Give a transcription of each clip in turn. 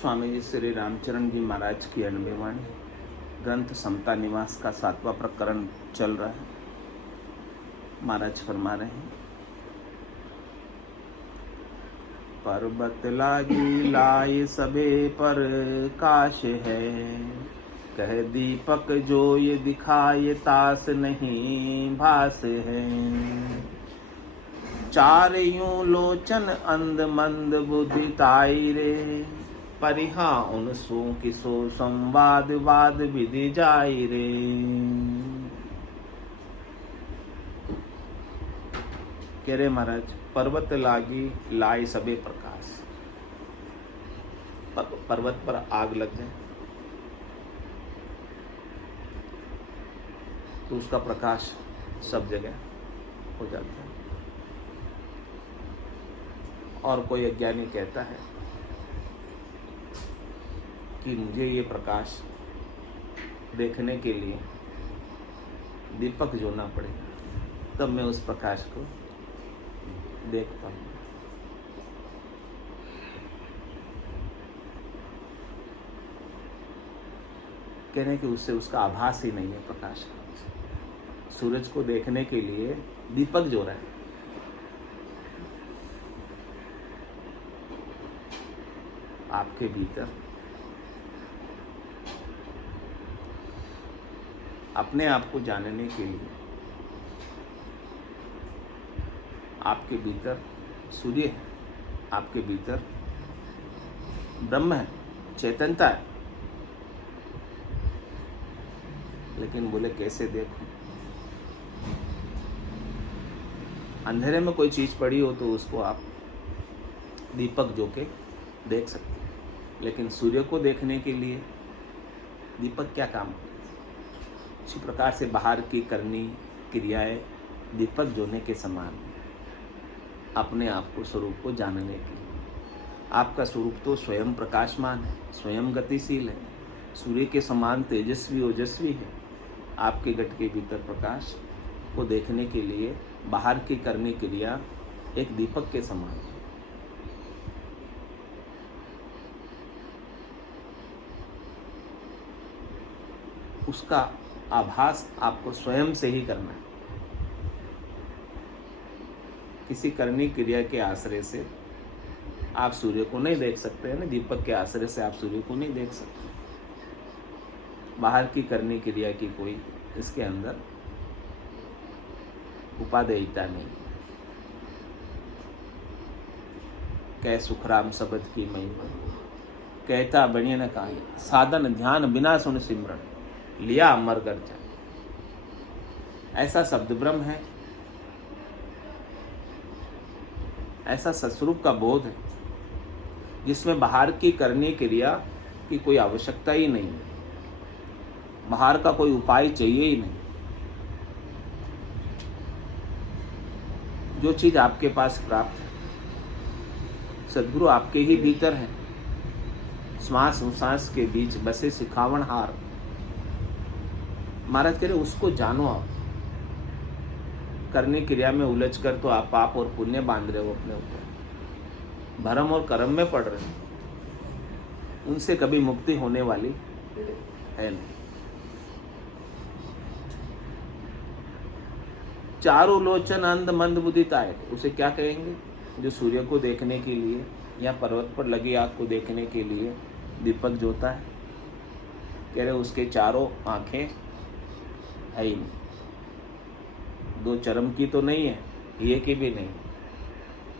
स्वामी जी श्री रामचरण जी महाराज की अनबी वाणी ग्रंथ समता निवास का 7वां प्रकरण चल रहा है। महाराज फरमा रहे हैं, पर्वत लागी लाए सबे पर काश है, कह दीपक जो ये दिखाए तास नहीं भास है। चार यूं लोचन अंध मंद बुद्धि ताई रे, परिहा उन सो किसो संवाद वाद विधि जाई रे। कह रहे महाराज, पर्वत लागी लाई सबे प्रकाश। पर्वत पर आग लग जाए तो उसका प्रकाश सब जगह हो जाता है। और कोई अज्ञानी कहता है कि मुझे ये प्रकाश देखने के लिए दीपक जोड़ना पड़ेगा, तब मैं उस प्रकाश को देख पाऊंगा। कहने कि उससे उसका आभास ही नहीं है प्रकाश का। सूरज को देखने के लिए दीपक जोड़ा है, आपके भीतर अपने आप को जानने के लिए आपके भीतर सूर्य है, आपके भीतर ब्रह्म है, चेतनता है। लेकिन बोले कैसे देखो? अंधेरे में कोई चीज पड़ी हो तो उसको आप दीपक जो के देख सकते हैं, लेकिन सूर्य को देखने के लिए दीपक क्या काम करे? इसी प्रकार से बाहर की करनी क्रियाएं दीपक जोने के समान है, अपने आप को स्वरूप को जानने के लिए। आपका स्वरूप तो स्वयं प्रकाशमान है, स्वयं गतिशील है, सूर्य के समान तेजस्वी ओजस्वी है। आपके घट के भीतर प्रकाश को देखने के लिए बाहर की करनी क्रिया एक दीपक के समान है। उसका आभास आपको स्वयं से ही करना है। किसी करनी क्रिया के आश्रय से आप सूर्य को नहीं देख सकते हैं ना, दीपक के आश्रय से आप सूर्य को नहीं देख सकते। बाहर की करनी क्रिया की कोई इसके अंदर उपादेयता नहीं। कह सुखराम शब्द की महिमा, कहता बनिए न काई, साधन ध्यान बिना सुन सिमरन, लिया अमर कर जाए। ऐसा शब्द ब्रह्म है, ऐसा सत्स्वरूप का बोध है जिसमें बाहर की करनी क्रिया की कोई आवश्यकता ही नहीं है, बाहर का कोई उपाय चाहिए ही नहीं। जो चीज आपके पास प्राप्त है, सद्गुरु आपके ही भीतर है। श्वास उश्वास के बीच बसे सिखावन हार। महाराज कह रहे उसको जानो। आप करने क्रिया में उलझ कर तो आप पाप और पुण्य बांध रहे हो अपने ऊपर, भरम और कर्म में पड़ रहे हो। उनसे कभी मुक्ति होने वाली है नहीं। चारों लोचन अंध मंद बुद्धिताए, उसे क्या कहेंगे? जो सूर्य को देखने के लिए या पर्वत पर लगी आग को देखने के लिए दीपक जोता है। कह रहे उसके चारों आंखें है ही नहीं। दो चरम की तो नहीं है, ये की भी नहीं,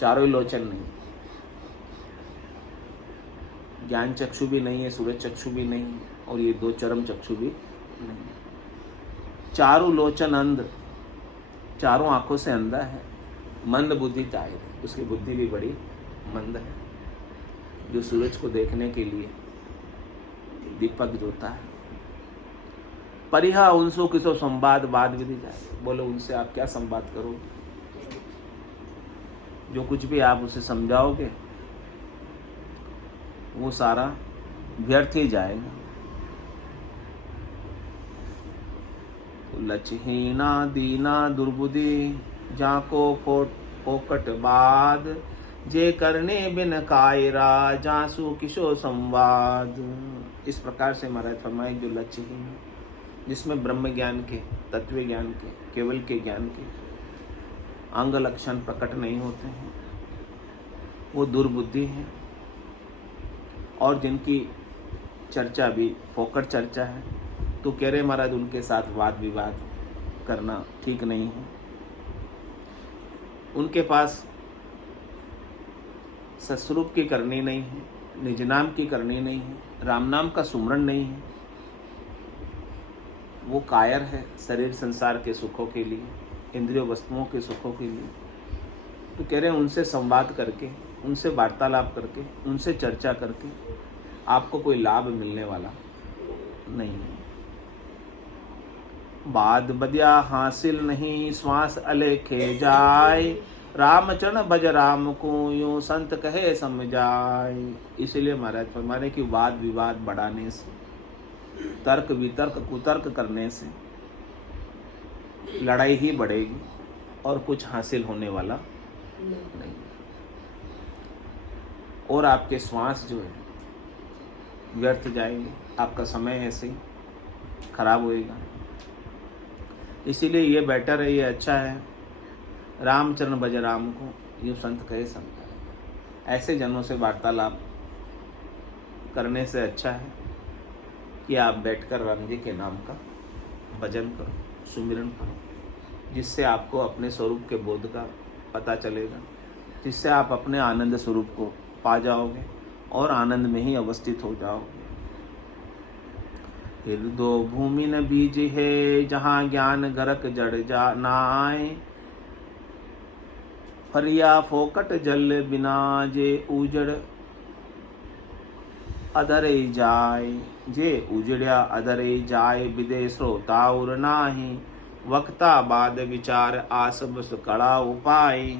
चारों ही लोचन नहीं। ज्ञान चक्षु भी नहीं है, सूरज चक्षु भी नहीं है, और ये दो चरम चक्षु भी नहीं। चारों लोचन अंध, चारों आंखों से अंधा है। मंद बुद्धि ताहिर, उसकी बुद्धि भी बड़ी मंद है। जो सूरज को देखने के लिए दीपक जोता है। परिहा उनसो किसो संवाद वाद विधि जाए। बोलो उनसे आप क्या संवाद करोगे? जो कुछ भी आप उसे समझाओगे वो सारा व्यर्थ ही जाएगा। लचहीना दीना दुर्बुद्धि जाको फोकट बाद, जे करने बिन कायरा जासु किशो संवाद। इस प्रकार से महाराज फरमाए जो लक्ष्यहीन, जिसमें ब्रह्म ज्ञान के, तत्व ज्ञान के, केवल के ज्ञान के अंग लक्षण प्रकट नहीं होते हैं, वो दुर्बुद्धि है। और जिनकी चर्चा भी फोकट चर्चा है, तो कह रहे महाराज उनके साथ वाद विवाद करना ठीक नहीं है। उनके पास सत्स्वरूप की करनी नहीं है, निज नाम की करनी नहीं है, राम नाम का सुमरण नहीं है। वो कायर है शरीर संसार के सुखों के लिए, इंद्रियों वस्तुओं के सुखों के लिए। तो कह रहे हैं उनसे संवाद करके, उनसे वार्तालाप करके, उनसे चर्चा करके आपको कोई लाभ मिलने वाला नहीं है। बाद बदिया हासिल नहीं श्वास अलेखे जाए, रामचरण भज राम को यूं संत कहे समझाए। इसलिए महाराज फरमाने की वाद विवाद बढ़ाने से, तर्क वितर्क कुतर्क करने से लड़ाई ही बढ़ेगी और कुछ हासिल होने वाला नहीं। और आपके श्वास जो है व्यर्थ जाएंगे, आपका समय ऐसे ही खराब होएगा। इसीलिए ये बेटर है, ये अच्छा है, रामचरण भज राम को यूँ संत कहे समझाए। ऐसे जनों से वार्तालाप करने से अच्छा है कि आप बैठकर राम जी के नाम का भजन करो, सुमिरन करो, जिससे आपको अपने स्वरूप के बोध का पता चलेगा, जिससे आप अपने आनंद स्वरूप को पा जाओगे और आनंद में ही अवस्थित हो जाओगे। हृदय भूमि न बीज है जहाँ ज्ञान गरक जड़ जा नाय, फरिया फोकट जल बिना जे उजड़ अधरे जाय। जे उजड़िया अधरे जाय विदे श्रोता उर नाही, वक्ता बाद विचार आस बस कड़ा उपाय।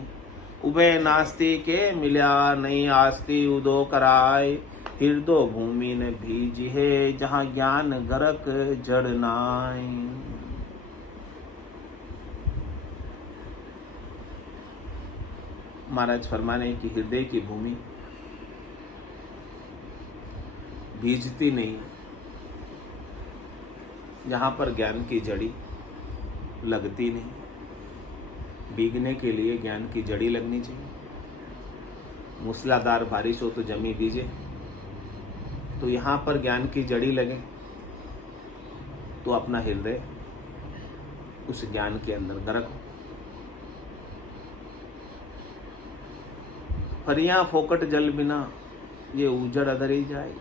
उभय नास्ति के मिल्या नहीं आस्ति उदो कराय, हृदय भूमि न बीज है जहाँ ज्ञान गरक जड़ नाय। महाराज फरमाने की हृदय की भूमि बीजती नहीं, जहाँ पर ज्ञान की जड़ी लगती नहीं। बीगने के लिए ज्ञान की जड़ी लगनी चाहिए। मूसलाधार बारिश हो तो जमी बीजे, तो यहाँ पर ज्ञान की जड़ी लगे तो अपना हृदय उस ज्ञान के अंदर गरक हो। फरिया फोकट जल बिना ये उजड़ अधरी जाए,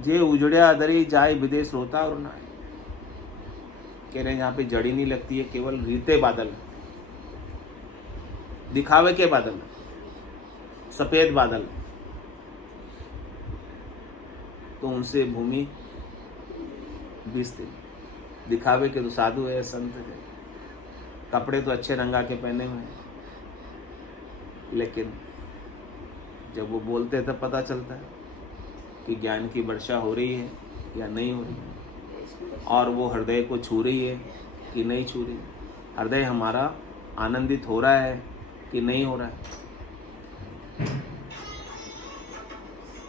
जे उजड़िया अधरी जाए विदेश रोता और ना। कह रहे हैं यहाँ पे जड़ी नहीं लगती है, केवल रीते बादल, दिखावे के बादल, सफेद बादल, तो उनसे भूमि बीसती। दिखावे के तो साधु है, संत है, कपड़े तो अच्छे रंगा के पहने हुए हैं, लेकिन जब वो बोलते हैं तब पता चलता है कि ज्ञान की वर्षा हो रही है या नहीं हो रही है, और वो हृदय को छू रही है कि नहीं छू रही, हृदय हमारा आनंदित हो रहा है कि नहीं हो रहा है।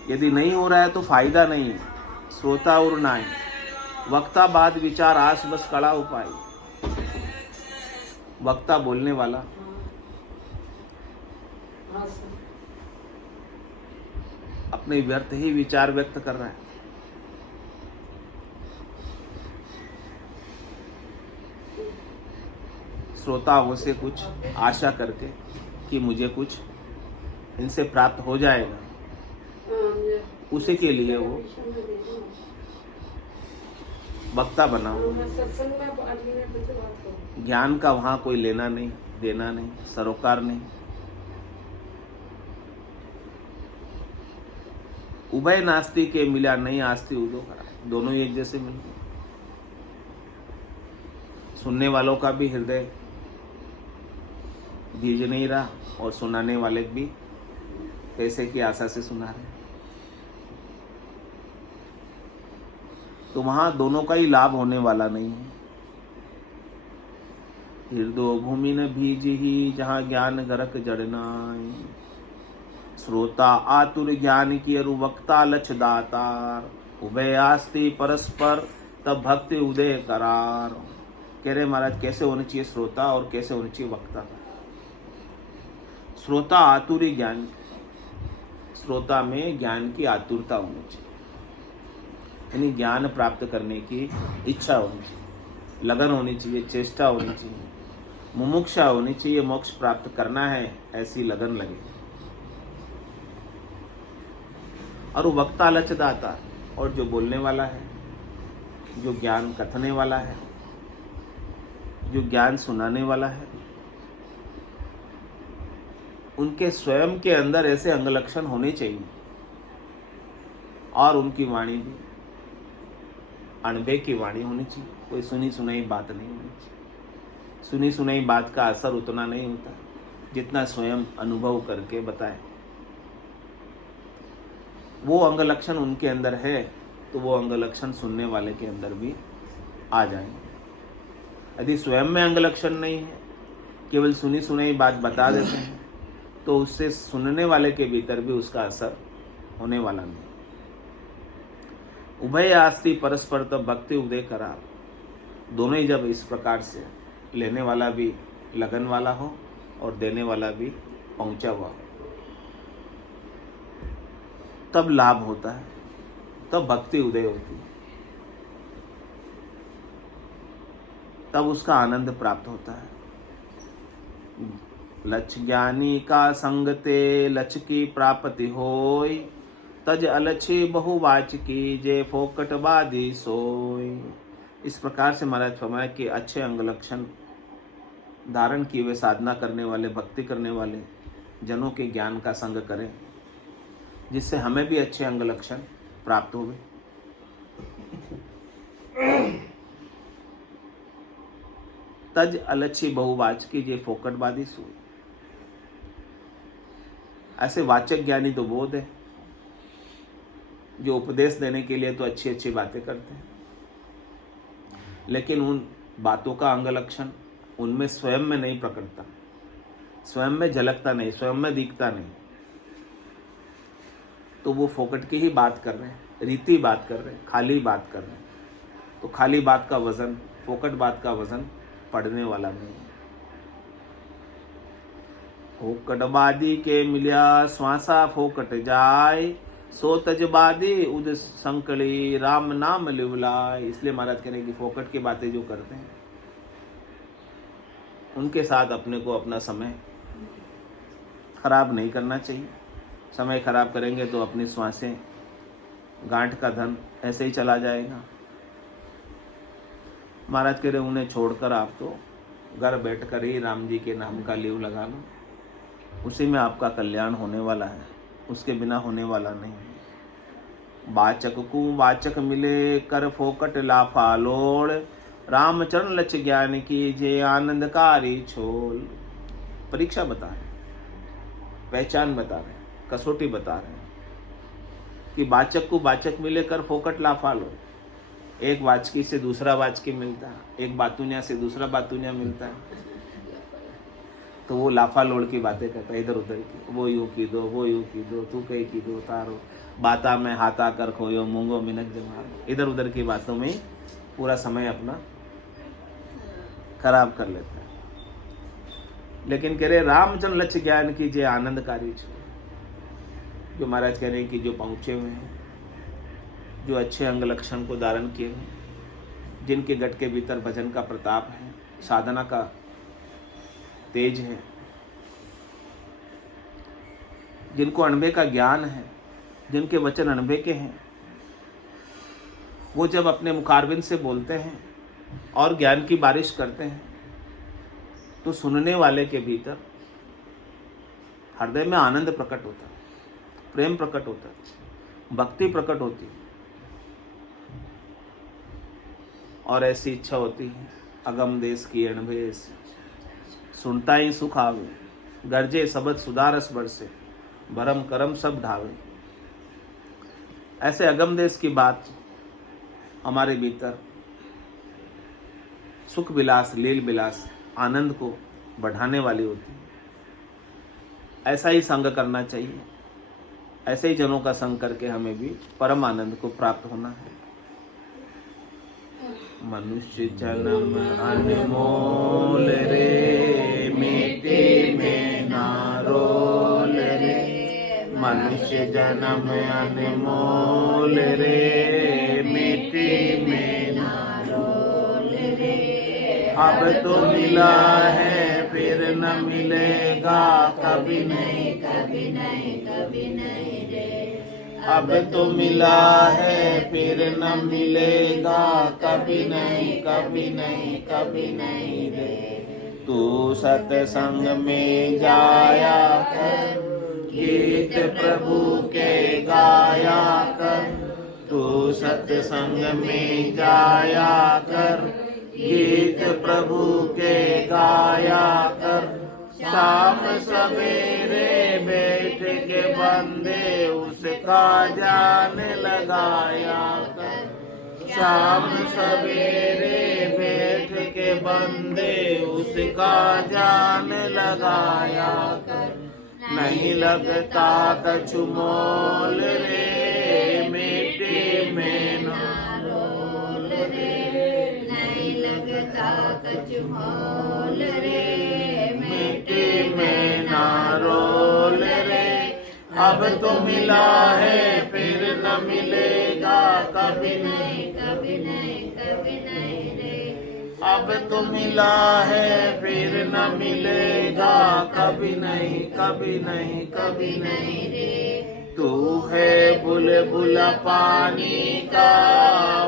यदि नहीं हो रहा है तो फायदा नहीं है, श्रोता और नाय, वक्ता बाद विचार आस बस कड़ा उपाय। वक्ता बोलने वाला अपने व्यर्थ ही विचार व्यक्त कर रहा है। श्रोताओं से कुछ आशा करके कि मुझे कुछ इनसे प्राप्त हो जाएगा, उसी के लिए वो वक्ता बना। ज्ञान का वहाँ कोई लेना नहीं, देना नहीं, सरोकार नहीं। उभय नास्ति के मिला नहीं आस्ति उदो करा, दोनों ही एक जैसे मिलते। सुनने वालों का भी हृदय भीज नहीं रहा और सुनाने वाले भी पैसे की आशा से सुना रहे, तो वहां दोनों का ही लाभ होने वाला नहीं है। हृदय भूमि न भीज ही जहाँ ज्ञान गरक जड़नाय। श्रोता आतुर ज्ञान की अरु वक्ता लक्ष दातार, उभय आस्ति परस्पर तब भक्ति उदय करार। कह रहे महाराज कैसे होनी चाहिए श्रोता और कैसे होनी चाहिए वक्ता। श्रोता आतुरी ज्ञान, श्रोता में ज्ञान की आतुरता होनी चाहिए, यानी ज्ञान प्राप्त करने की इच्छा होनी चाहिए, लगन होनी चाहिए, चेष्टा होनी चाहिए, मुमुक्षा होनी चाहिए, मोक्ष प्राप्त करना है ऐसी लगन लगे। और वक्ता लचदाता, और जो बोलने वाला है, जो ज्ञान कथने वाला है, जो ज्ञान सुनाने वाला है, उनके स्वयं के अंदर ऐसे अंग लक्षण होने चाहिए और उनकी वाणी भी अणबे की वाणी होनी चाहिए। कोई सुनी सुनाई बात नहीं होनी चाहिए। सुनी सुनाई बात का असर उतना नहीं होता जितना स्वयं अनुभव करके बताए। वो अंग लक्षण उनके अंदर है तो वो अंग लक्षण सुनने वाले के अंदर भी आ जाएंगे। यदि स्वयं में अंग लक्षण नहीं है, केवल सुनी सुनाई बात बता देते हैं, तो उससे सुनने वाले के भीतर भी उसका असर होने वाला नहीं। उभय आस्ति परस्पर तब भक्ति उदय करा। दोनों ही जब इस प्रकार से लेने वाला भी लगन वाला हो और देने वाला भी पहुंचा हुआ हो, तब लाभ होता है, तब भक्ति उदय होती है, तब उसका आनंद प्राप्त होता है। लक्ष ज्ञानी का संग ते लक्ष की प्राप्ति होय, तज अलछी बहुवाच की जे फोकट बादी सोय। इस प्रकार से महाराज फरमाया कि अच्छे अंग लक्षण धारण किए हुए साधना करने वाले, भक्ति करने वाले जनों के ज्ञान का संग करें, जिससे हमें भी अच्छे अंग लक्षण प्राप्त होंगे। तज अलछी बहुवाच की जे फोकटबादी सोई। ऐसे वाचक ज्ञानी तो बोध है, जो उपदेश देने के लिए तो अच्छी अच्छी बातें करते हैं, लेकिन उन बातों का अंग लक्षण उनमें स्वयं में नहीं प्रकटता, स्वयं में झलकता नहीं, स्वयं में दिखता नहीं, तो वो फोकट की ही बात कर रहे हैं, रीति बात कर रहे हैं, खाली बात कर रहे हैं। तो खाली बात का वजन, फोकट बात का वजन पड़ने वाला नहीं है। फोकटबादी के मिलिया श्वासा फोकट जाय, सो तजबादी उद संकली राम नाम लिवलाय। इसलिए महाराज कह रहे कि फोकट की बातें जो करते हैं उनके साथ अपने को अपना समय खराब नहीं करना चाहिए। समय खराब करेंगे तो अपनी श्वासें, गांठ का धन ऐसे ही चला जाएगा। महाराज कह रहे उन्हें छोड़कर आप तो घर बैठकर ही राम जी के नाम का लीव लगा लो, उसी में आपका कल्याण होने वाला है, उसके बिना होने वाला नहीं है। वाचक को वाचक मिले कर फोकट लाफालोड़, रामचरण लक्ष ज्ञान की जे आनंदकारी छोल। परीक्षा बता रहे, पहचान बता रहे, कसौटी बता रहे हैं कि वाचक को वाचक मिले कर फोकट लाफा लो। एक वाचकी से दूसरा वाचकी मिलता है, एक बातुनिया से दूसरा बातुनिया मिलता है, तो वो लाफा लोड़ की बातें करता है इधर उधर की। वो यूँ की दो, वो यूँ की दो, तू कहीं की दो तारो, बाता में हाथा कर खोयो, मूंगो मिनक जमारो। इधर उधर की बातों में पूरा समय अपना खराब कर लेता है। लेकिन कह रहे रामचंद्र लक्ष्य ज्ञान की जे आनंदकारी छो। जो महाराज कह रहे हैं कि जो पहुँचे हुए हैं, जो अच्छे अंग लक्षण को धारण किए हुए, जिनके गट के भीतर भजन का प्रताप है, साधना का तेज है, जिनको अणबे का ज्ञान है, जिनके वचन अणबे के हैं, वो जब अपने मुखारबिंद से बोलते हैं और ज्ञान की बारिश करते हैं, तो सुनने वाले के भीतर हृदय में आनंद प्रकट होता है, प्रेम प्रकट होता है, भक्ति प्रकट होती है, और ऐसी इच्छा होती है अगम देश की अणभेस, सुनता ही सुख आवे, गर्जे सबद सुधारस बरसे, भरम करम सब ढावे। ऐसे अगम देश की बात हमारे भीतर सुख विलास, लील विलास, आनंद को बढ़ाने वाली होती है। ऐसा ही संग करना चाहिए, ऐसे ही जनों का संग करके हमें भी परम आनंद को प्राप्त होना है। मनुष्य जन्म अनमोल रे, मिट्टी में ना रोल रे। मनुष्य जन्म अनमोल रे, मिट्टी में ना रोल रे। अब तो मिला है फिर न मिलेगा, कभी नहीं कभी नहीं कभी नहीं रे। अब तो मिला है फिर न मिलेगा, कभी नहीं कभी नहीं कभी नहीं रे। तू सत्संग में जाया कर, गीत प्रभु के गाया कर। तू सत्संग में जाया कर, गीत प्रभु के गाया कर। शाम सवेरे बैठ के बंदे उसका जान लगाया कर। शाम सवेरे बैठ के बंदे उसका जान लगाया कर। नहीं लगता कछु मोल रे, मिट्टी में ना रोल रे। नहीं लगता कछु मोल रे, मिट्टी में ना रोल रे। अब तो मिला है फिर न मिलेगा, कभी नहीं कभी नहीं कभी नहीं रे। अब तो मिला है फिर न मिलेगा, कभी नहीं कभी नहीं कभी नहीं रे। तू है बुलबुला पानी का,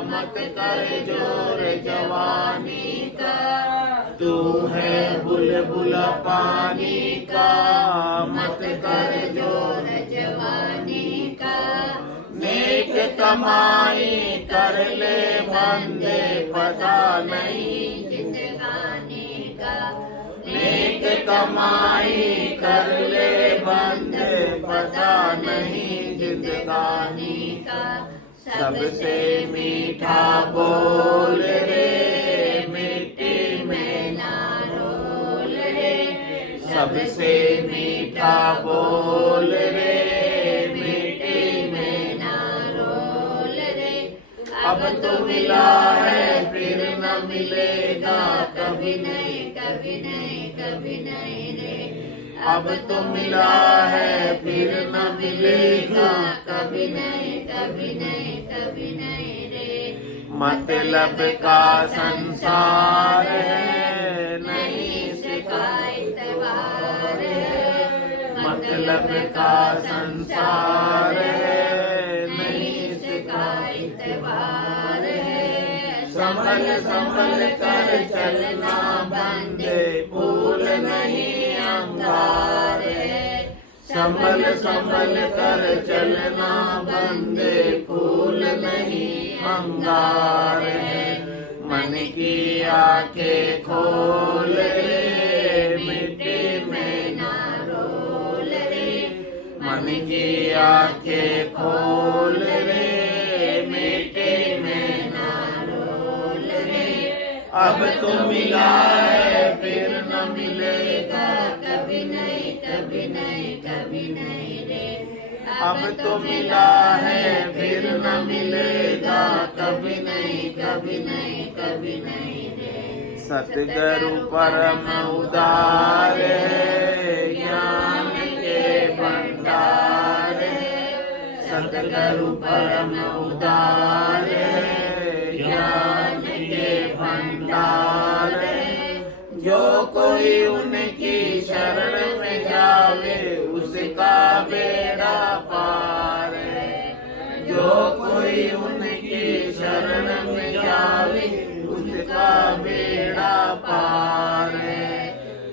मत कर जोर जवानी का। तू है बुलबुला पानी का, मत कर जोर जवानी का। नेक कमाई कर ले बंदे, पता नहीं जिंदगानी का। नेक कमाई कर ले बंदे, पता नहीं जिंदगानी का। सबसे मीठा बोल रे, मिट्टी में ना रोल रे। सबसे मीठा बोल रे, मिट्टी में ना रोल रे। अब तो मिला है फिर न मिलेगा, कभी नहीं कभी नहीं कभी नहीं रे। अब तो मिला है फिर न मिलेगा, कभी नहीं कभी नहीं कभी नहीं रे। मतलब का संसार है, नहीं शिकायत वार है। मतलब का संसार है, नहीं शिकायत वार है। संभल संभल कर चलना बंदे, फूल नहीं अंगार है। संभल संभल कर चलना बंदे, फूल नहीं अंगार है। मन की आंखें खोल रे, मिट्टी में ना रोल रे। मन की आंखें खोल रे, मिट्टी में ना रोल रे। अब तो मिला है फिर न मिलेगा, कभी नहीं कभी नहीं कभी नहीं रे। अब तो मिला है फिर न मिलेगा, कभी नहीं कभी नहीं कभी नहीं रे। सतगुरु परम उदार है, ज्ञान के भंडार है। सतगुरु परम उदार है, ज्ञान के भंडार है। जो कोई उनकी शरण में जावे, उसका बेड़ा पार है। जो कोई उनकी शरण में जावे, उसका बेड़ा पार है।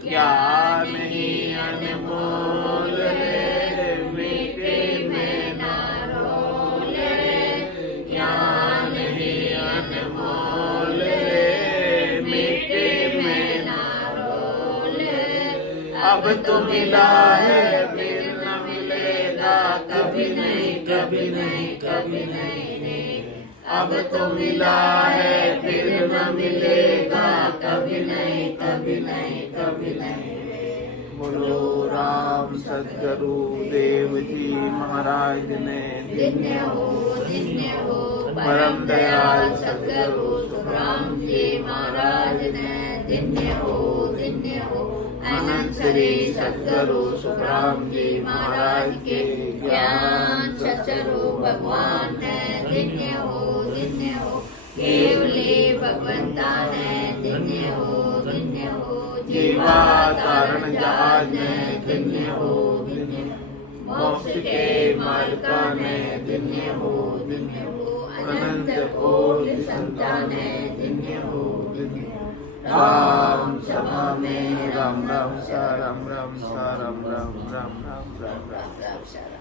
ज्ञान ही अनमोल रे, मिट्टी में ना रोल रे। ज्ञान ही अनमोल रे, मिट्टी में ना रोल रे। अब तो मिला है फिर न मिलेगा, कभी नहीं कभी नहीं कभी नहीं रे। अब तो मिला है फिर न मिलेगा, कभी नहीं कभी नहीं कभी नहीं रे। बोलो राम सद्गुरु देव जी महाराज ने धन्य हो परम दयाल सद्गुरु सुखराम जी महाराज ने धन्य हो अनंत श्री सद्गुरु सुखराम जी महाराज के ज्ञान सचरु भगवान ने धन्य हो केवले भगवंता ने धन्य हो जीवा तारण जहाज ने धन्य हो मोक्ष के मार्ग ने धन्य हो अनंत कोटि संताने धन्य हो राम सभा में राम राम सा राम राम सा राम राम राम राम राम राम